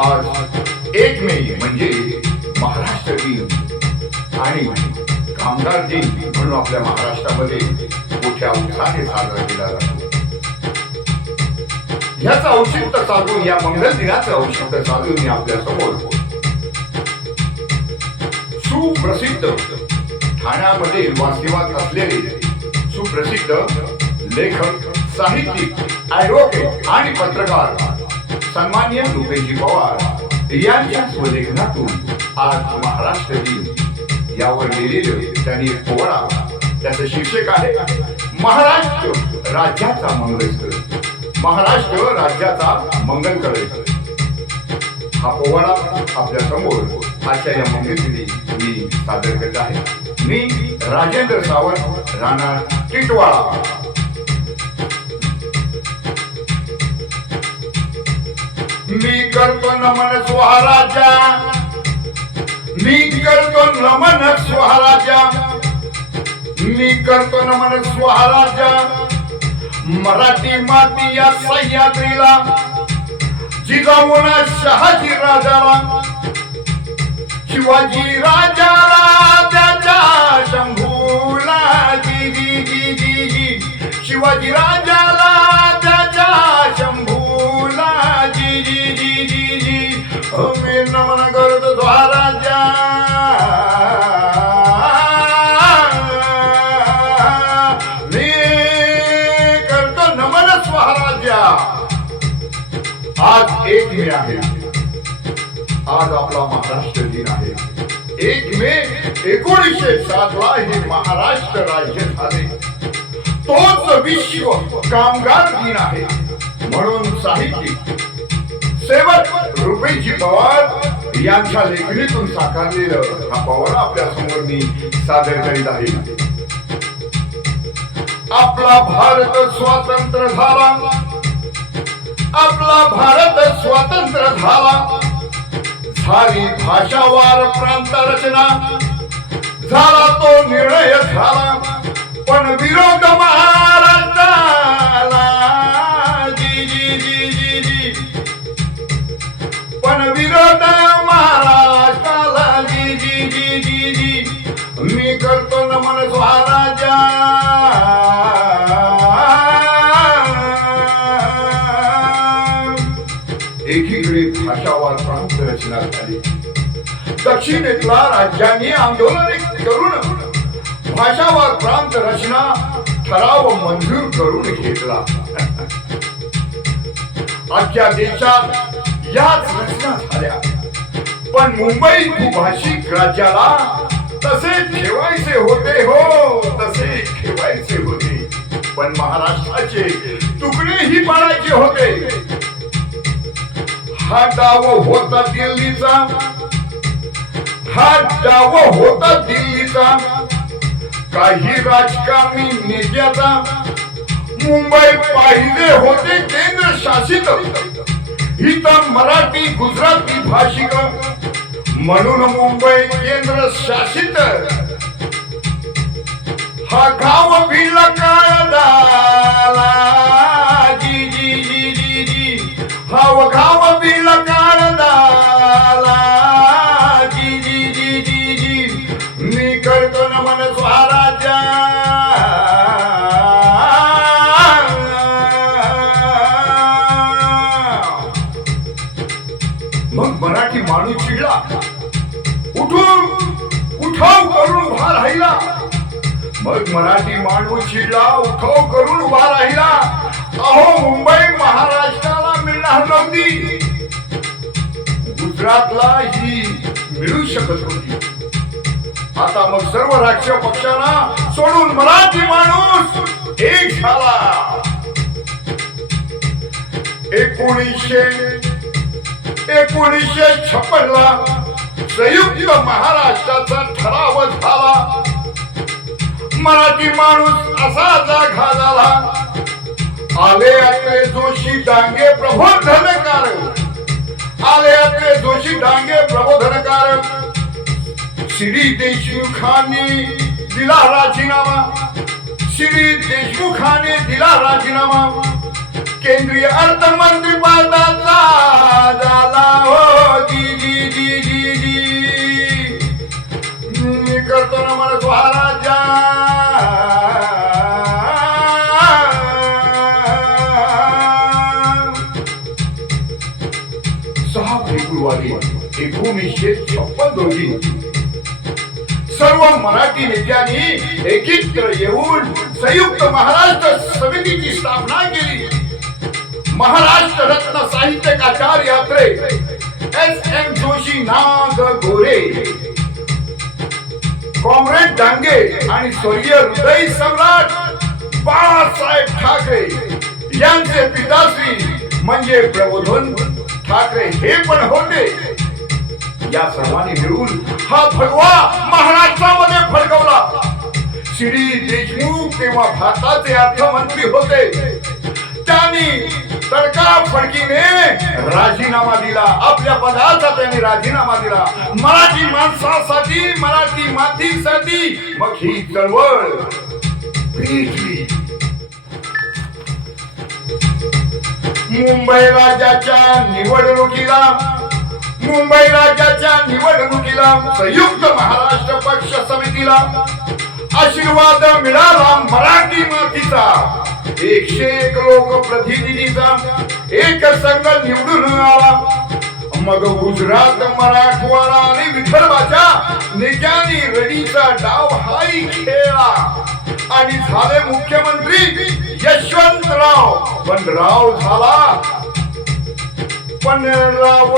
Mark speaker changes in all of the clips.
Speaker 1: आज एक मे म्हणजे महाराष्ट्र दिन. आणि कामगार दिन म्हणून आपल्या महाराष्ट्रामध्ये मोठ्या उत्साहाने साजरा केला जातो. ह्याचं औचित्य साधून या मंगल दिनाचं औचित्य साधून मी आपल्यासमोर सुप्रसिद्ध ठाण्यामध्ये वासिवात असलेले सुप्रसिद्ध लेखक साहित्यिक ऍडव्होकेट आणि पत्रकार सन्मान्य रुपेशजी पवार यांच्या स्वलेखनातून आज महाराष्ट्र दिन यावर लिहिलेलं त्यांनी एक त्याचं शीर्षक आहे महाराष्ट्र राज्याचा मंगल महाराष्ट्र राज्याचा मंगल करेल हा पोवाडा आपल्यासमोर आजच्या या मंगलगिरी मी सादर करत आहे मी राजेंद्र सावंत राणा टिटवाळा मी करतो नमन स्वराजा मी करतो नमन स्वराजा मी करतो नमन स्वराजा मराठी माती या सह्याद्रीला जिजाऊन शहाजी राजाला. शिवाजी राजाला त्याच्या शंभूला. जी जी जी जी जी. शिवाजी राजा मी नमन करतो स्वराजा मी करतो नमन स्वराज्या. आज एक मे आहे. आज आपला महाराष्ट्र दिन आहे. एक मे एकोणीसशे सात ला हे महाराष्ट्र राज्य झाले. तोच विश्व कामगार दिन आहे. म्हणून साहित्यिक सेवक रुपेशजी पवार यांच्या लेखणीतून साकारलेलं हा पवार आपल्यासमोर मी सादर करीत आहे. आपला भारत स्वातंत्र्य झाला. आपला भारत स्वातंत्र्य झाला. झाली भाषावार प्रांत रचना. झाला तो निर्णय झाला. पण विरोध महा एकीकडे भाषावार प्रांत रचना झाली. दक्षिणेतला राज्यांनी आंदोलन करून भाषावार प्रांत रचना ठराव मंजूर करून घेतला. आजच्या देशात याच रचना झाल्या. पण मुंबई भाषिक राज्याला तसे ठेवायचे होते हो तसे ठेवायचे होते. पण महाराष्ट्राचे तुकडेही पाडायचे होते. हा डाव होता दिल्लीचा. हा डाव होता दिल्लीचा. काही राजकारणी नेत्याचा मुंबई पाहिले होते केंद्र शासित इथं मराठी गुजराती भाषिक. म्हणून मुंबई केंद्र शासित हा गाव भिडला काळदाला झाला. मन स्वराज्या मग मराठी माणूस चिडला. उठून उठाव करून उभा राहिला. मग मराठी माणूस चिडला उठाव करून उभा राहिला. अहो मुंबई महाराष्ट्राला मिळणार नव्हती. गुजरातला ही मिळू शकत होती. आता मग सर्व राजकीय पक्षांना सोडून मराठी माणूस एक झाला एकोणीसशे एकोणीसशे छप्पन ला संयुक्त महाराष्ट्राचा ठराव झाला. मराठी माणूस असा जागा झाला. आले अत्रे जोशी डांगे प्रबोधनकार. आले अत्रे जोशी डांगे प्रबोधनकार. श्री देशमुखाने दिला राजीनामा. श्री देशमुखाने दिला राजीनामा. केंद्रीय अर्थमंत्री पदाचा झाला हो. जी जी जी जी जी. मी करतो ना मला स्वराजा सहा फेब्रुवारी एकोणीसशे छप्पन रोजी सर्व मराठी नेत्यांनी एकत्र येऊन संयुक्त महाराष्ट्र समितीची स्थापना केली. महाराष्ट्र रत्न साहित्यकाचार यात्रे. एस एम जोशी नाग गोरे. कॉम्रेड डांगे आणि स्वर्गीय हृदय सम्राट बाळासाहेब ठाकरे यांचे पिताश्री म्हणजे प्रबोधन ठाकरे हे पण होते. या सर्वांनी मिळून हा भगवा महाराष्ट्रामध्ये फडकवला. श्री देशमुख तेव्हा भारताचे अर्थमंत्री होते. त्यांनी तडकाफडकीने राजीनामा दिला. आपल्या पदाचा त्यांनी राजीनामा दिला. मराठी माणसासाठी मराठी मातीसाठी मग ही चळवळ पेटली मुंबई राज्याच्या निवडणुकीला मुंबई राज्याच्या निवडणुकीला संयुक्त महाराष्ट्र पक्ष समितीला आशीर्वाद मिळाला मराठी मातीचा. एकशे एक लोकप्रतिनिधीचा एक संघ निवडून आला. मग गुजरात मराठवाडा आणि विदर्भाच्या नेत्यांनी रडीचा डाव हाही खेळला. आणि झाले मुख्यमंत्री यशवंतराव. पण राव झाला पण राव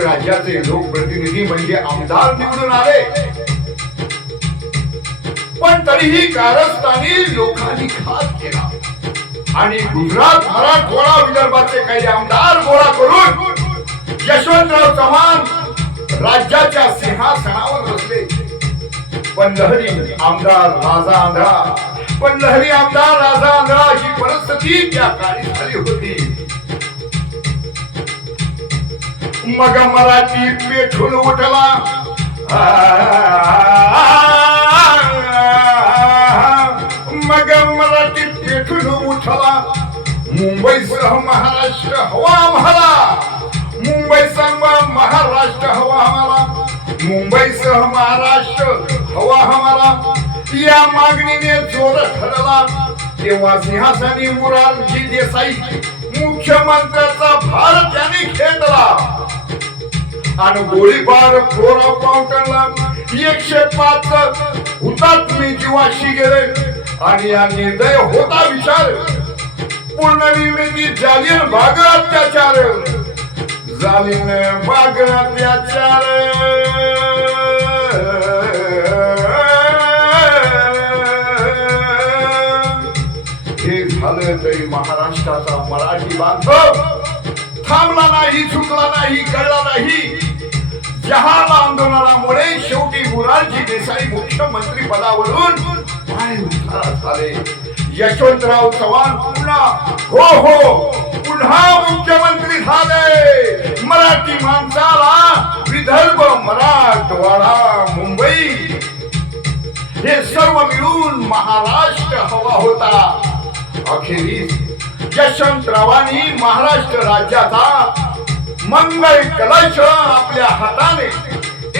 Speaker 1: दुभाषिक राज्याचे लोकप्रतिनिधी म्हणजे आमदार निवडून आले. पण तरीही कारस्थानी लोकांनी खास केला. आणि गुजरात मराठवाडा विदर्भाचे काही आमदार गोळा करून यशवंतराव चव्हाण राज्याच्या सिंहासनावर बसले. पण लहरी आमदार राजा आंधळा पण लहरी आमदार राजा आंधळा अशी परिस्थिती त्या काळी झाली होती. मग मराठी पेठून उठला. मग मराठी पेठून उठला. मुंबईसह महाराष्ट्र हवा आम्हाला. मुंबईसह महाराष्ट्र हवा आम्हाला. मुंबईसह महाराष्ट्र हवा आम्हाला. या मागणीने जोर ठरला तेव्हा सिंहासनी मुरारजी देसाई मुख्यमंत्र्याचा भार त्याने खेळला आणि गोळीबार थोरा पावटनला एकशे पाच हुतात्मे जीवाशी गेले. आणि या निर्दय होता विचार. पूर्ण निर्मिती झाली भाग अत्याचार. जालीन भाग अत्याचार. हे झालं तरी महाराष्ट्राचा मराठी बांधव. थांबला नाही चुकला नाही कळला नाही. जहाल आंदोलनामुळे शेवटी मुरारजी देसाई मुख्यमंत्री पदावरून. झाले यशवंतराव चव्हाण पुन्हा हो हो पुन्हा मुख्यमंत्री झाले. मराठी माणसाला विदर्भ मराठवाडा मुंबई. हे सर्व मिळून महाराष्ट्र हवा होता. अखेरीस यशवंतरावांनी महाराष्ट्र राज्याचा मंगल कलश आपल्या हाताने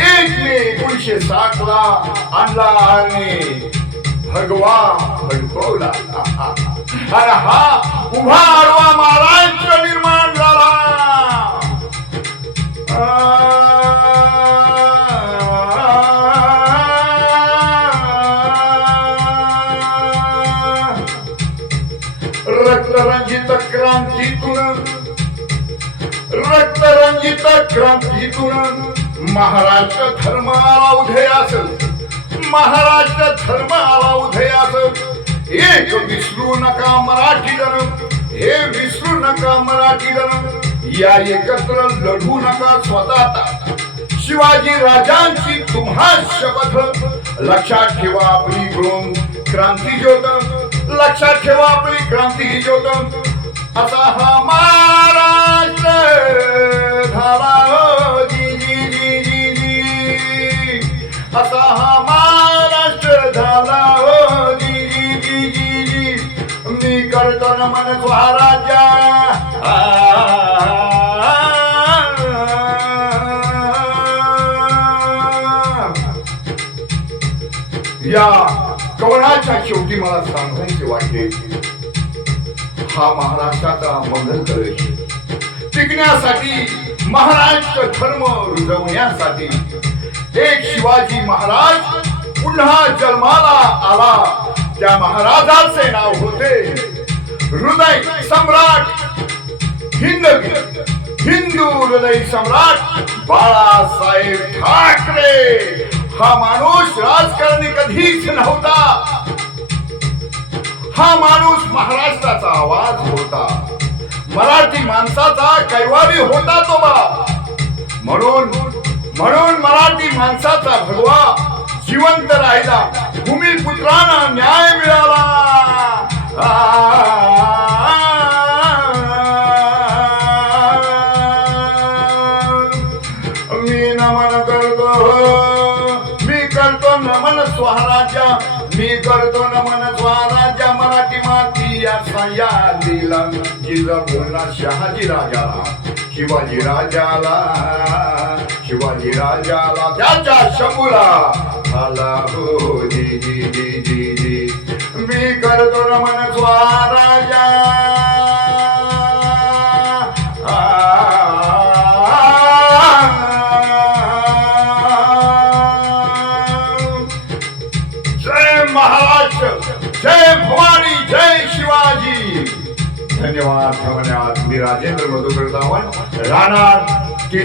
Speaker 1: एक मे एकोणीशे साठ ला आणला आणि भगवा भडकवला. आणि हा उभा आडवा महाराष्ट्र निर्माण झाला. रक्तरंजित क्रांतीतून रक्तरंजित क्रांतीतून महाराष्ट्र धर्म आला उदयास महाराष्ट्र धर्म आला उदयास एक विसरू नका मराठी जन हे विसरू नका मराठी जन या एकत्र लढू नका स्वतः शिवाजी राजांची तुम्हा शपथ. लक्षात ठेवा आपली क्रांती ज्योत लक्षात ठेवा आपली क्रांती ज्योत असा हा महाराष्ट्र धारा हो जी जी जी जी जी असा हा महाराष्ट्र झाला हो जी जी जी जी जी मी करतो ना मन स्वराज्या या कवनाच्या शेवटी मला सांगायचे वाटते हा महाराष्ट्राचा मंगल कलश जिंकण्यासाठी महाराष्ट्र धर्म रुजवण्यासाठी. एक शिवाजी महाराज पुन्हा जन्माला आला. त्या महाराजाचे नाव होते हृदय सम्राट हिंद हिंदू हृदय सम्राट बाळासाहेब ठाकरे. हा माणूस राजकारणी कधीच नव्हता. हा माणूस महाराष्ट्राचा आवाज होता. मराठी माणसाचा कैवारी होता तो बा म्हणून म्हणून मराठी माणसाचा भगवा जिवंत राहिला. भूमिपुत्रांना न्याय मिळाला. मी नमन करतो मी करतो नमन स्वराज्या. मी करतो नमन स्वराज्या मराठी मात. सया दिला जिजाऊला शहाजी राजाला शिवाजी राजाला शिवाजी राजाला त्याच्या शंभूला झाला हो जी जी जी जी जी मी करतो नमन स्वाराजा Perjalanan di.